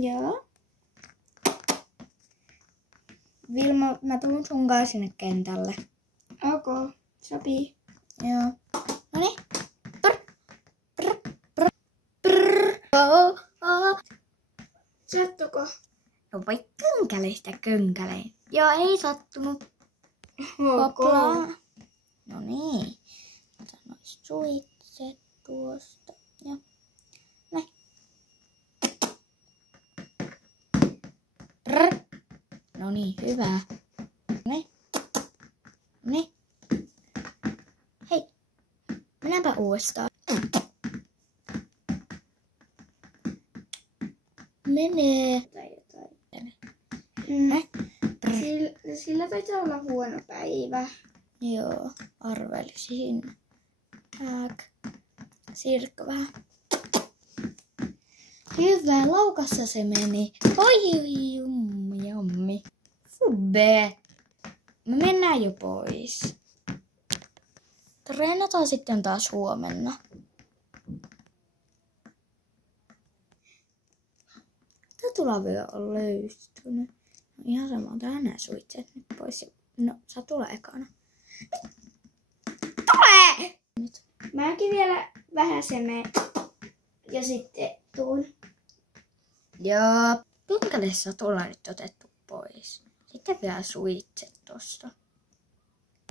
Joo. Vilma, mä tuun sun kanssa sinne kentälle. Ok, sopii. Joo. Noniin. Sattuko? No vai könkäleistä könkäleen. Joo, ei sattunut. Ok. Hoplaa. No niin. Otan noin suitset tuosta. Ja näin. No niin, hyvä. Näin. Niin. Hei. Mennäänpä uudestaan. Menee. Tai jotain. Sillä taitaa olla huono päivä. Joo, arvelisin. Sirkka vähän. Hyvä, laukassa se meni. Oi, jummi. Fubbe. Me mennään jo pois. Treenataan sitten taas huomenna. Tatulavio on löystynyt. No ihan sama, otan nämä suitset nyt pois. No, saa tulla ekana. Tule! Nyt. Mäkin vielä vähän semeen ja sitten tuun. Joo. Pynkäleessä tullaan nyt otettu pois. Sitten vielä suitset tosta.